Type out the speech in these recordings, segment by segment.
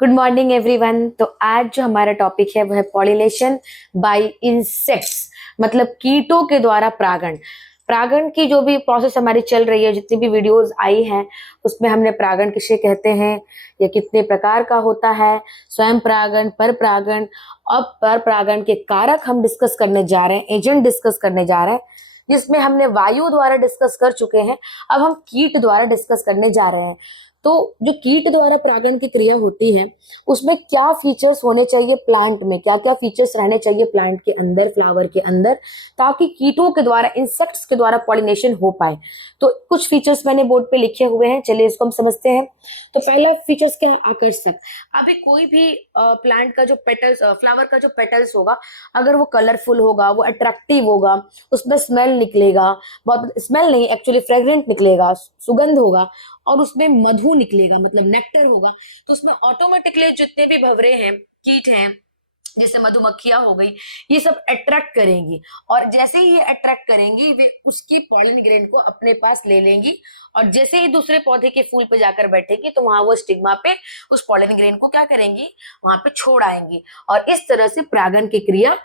Good morning everyone. तो आज जो हमारा टॉपिक है वो है पॉलिनेशन बाय इंसेक्ट्स, मतलब कीटों के द्वारा परागण। परागण की जो भी प्रोसेस हमारी चल रही है, जितनी भी वीडियोस आई हैं, उसमें हमने परागण किसे कहते हैं, या कितने प्रकार का होता है, स्वयं परागण, पर परागण। अब पर परागण के कारक हम डिस्कस करने जा रहे हैं, एजेंट डिस्कस करने जा रहे हैं, जिसमें हमने वायु द्वारा डिस्कस कर चुके हैं। अब हम कीट द्वारा डिस्कस करने जा रहे हैं। तो जो कीट द्वारा परागण की क्रिया होती है, उसमें क्या फीचर्स होने चाहिए प्लांट में, क्या क्या फीचर्स रहने चाहिए प्लांट के अंदर, फ्लावर के अंदर, ताकि कीटों के द्वारा, इंसेक्ट्स के द्वारा पॉलिनेशन हो पाए। तो कुछ फीचर्स मैंने बोर्ड पे लिखे हुए हैं, चलिए इसको हम समझते हैं। तो पहला फीचर्स क्या है, आकर्षक। अभी कोई भी प्लांट का जो पेटल्स, फ्लावर का जो पेटल्स होगा, अगर वो कलरफुल होगा, वो अट्रैक्टिव होगा, उसमें स्मेल निकलेगा, बहुत स्मेल नहीं, एक्चुअली फ्रेग्रेंट निकलेगा, सुगंध होगा, और उसमें मधु निकलेगा, मतलब नेक्टर होगा, तो उसमें ऑटोमेटिकली जितने भी भंवरे हैं, कीट हैं, जैसे मधुमक्खियां हो गई, ये सब अट्रैक्ट करेंगी। और जैसे ही ये अट्रैक्ट करेंगी, वे उसकी पॉलिन ग्रेन को अपने पास ले लेंगी, और जैसे ही दूसरे पौधे के फूल पे जाकर बैठेगी, तो वहां वो स्टिग्मा पे उस पॉलिन ग्रेन को क्या करेंगी, वहां पे छोड़ आएंगी, और इस तरह से परागण की क्रिया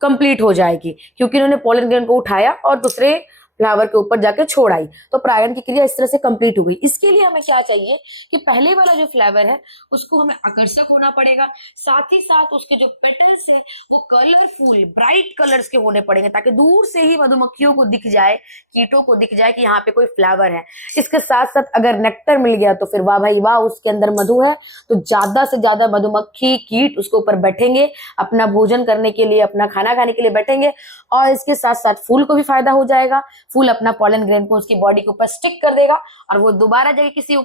कंप्लीट हो जाएगी, क्योंकि उन्होंने पॉलिन ग्रेन को उठाया और दूसरे फ्लावर के ऊपर जाकर छोड़ आई, तो परागण की क्रिया इस तरह से कंप्लीट हो गई। इसके लिए हमें क्या चाहिए कि पहले वाला जो फ्लावर है उसको हमें आकर्षक होना पड़ेगा, साथ ही साथ उसके जो पेटल्स है वो कलरफुल, ब्राइट कलर्स के होने पड़ेंगे, ताकि दूर से ही मधुमक्खियों को दिख जाए, कीटों को दिख जाए कि यहाँ पे कोई फ्लावर है। इसके साथ साथ अगर नेक्टर मिल गया तो फिर वाह भाई वाह, उसके अंदर मधु है, तो ज्यादा से ज्यादा मधुमक्खी, कीट उसके ऊपर बैठेंगे, अपना भोजन करने के लिए, अपना खाना खाने के लिए बैठेंगे। और इसके साथ साथ फूल को भी फायदा हो जाएगा, फूल अपना पॉलन ग्रेन को उसकी बॉडी के ऊपर स्टिक कर देगा, और वो दोबारा जाके किसी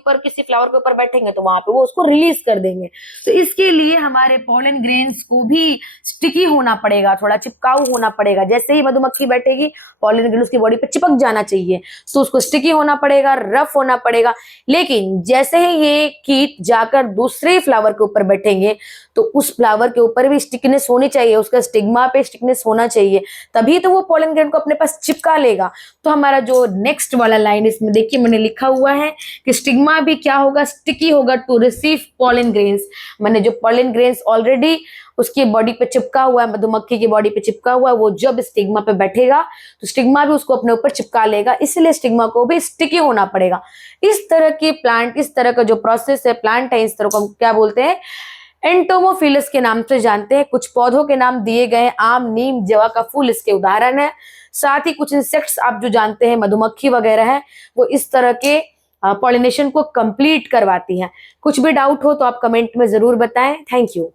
फ्लावर के ऊपर बैठेंगे तो वहां पे वो उसको रिलीज कर देंगे। तो इसके लिए हमारे पॉलन ग्रेन्स को भी स्टिकी होना पड़ेगा, थोड़ा चिपकाऊ होना पड़ेगा। जैसे ही मधुमक्खी बैठेगी, पॉलन ग्रेन उसकी बॉडी पे चिपक जाना चाहिए, तो उसको स्टिकी होना पड़ेगा, रफ होना पड़ेगा। लेकिन जैसे ही ये कीट जाकर दूसरे फ्लावर के ऊपर बैठेंगे, तो उस फ्लावर के ऊपर भी स्टिकनेस होनी चाहिए, उसका स्टिग्मा पे स्टिकनेस होना चाहिए, तभी तो वो पॉलन ग्रेन को अपने पास चिपका लेगा। तो हमारा जो नेक्स्ट वाला लाइन, इसमें देखिए मैंने लिखा हुआ है कि स्टिग्मा भी क्या होगा, स्टिकी होगा टू रिसीव पॉलन ग्रेन्स। मैंने जो पॉलन ग्रेन्स ऑलरेडी उसकी बॉडी पे चिपका हुआ है, मधुमक्खी की बॉडी पे चिपका हुआ है, वो जब स्टिग्मा पे बैठेगा तो स्टिग्मा भी उसको अपने ऊपर चिपका लेगा, इसलिए स्टिग्मा को भी स्टिकी होना पड़ेगा। इस तरह की प्लांट, इस तरह का जो प्रोसेस है, प्लांट है, इस तरह को हम क्या बोलते हैं, एंटोमोफिलस के नाम से जानते हैं। कुछ पौधों के नाम दिए गए, आम, नीम, जवा का फूल इसके उदाहरण है। साथ ही कुछ इंसेक्ट्स आप जो जानते हैं, मधुमक्खी वगैरह है, वो इस तरह के पॉलिनेशन को कंप्लीट करवाती हैं। कुछ भी डाउट हो तो आप कमेंट में जरूर बताएं। Thank you.